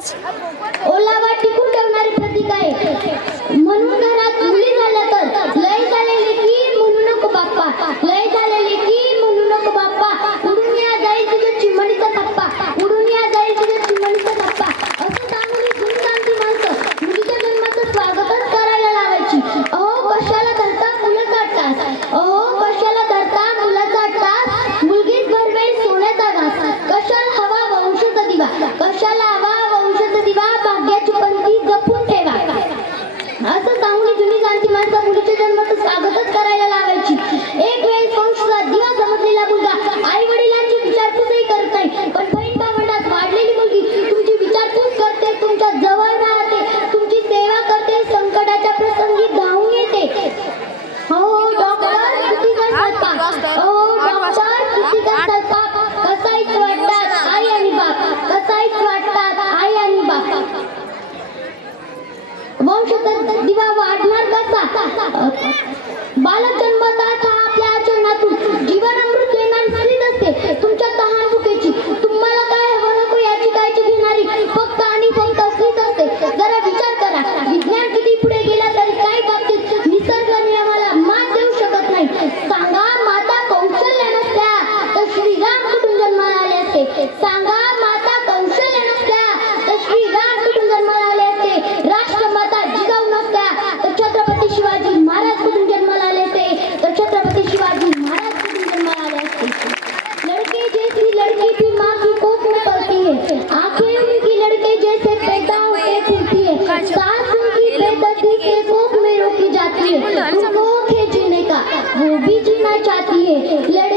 आज ओलावा टिकून ठेवणारी प्रतीक आहे. म्हणून घरात मुली झाल्या तर लय झालेली की म्हणू नको बाप्पा. लय झालेली की म्हणू नको बाप्पा. उडून या जाईल तुझ्या चिमणीचा टप्पा. उडून या जाईल तुझ्या चिमणीचा टप्पा. असं सांगून ही गुणगांती माणसं मुलीच्या जन्माचं स्वागतच करायला लावायची. अहो कशाला धरता मुलं काढतात अहो कशाला धरता मुलं काढतात मुलगीच भरवेल सोन्याचा घास. कशाला हवा वंशाचा दिवा? असं सांगून जुनी जाणती माणसं मुलीच्या जन्मातच कागद let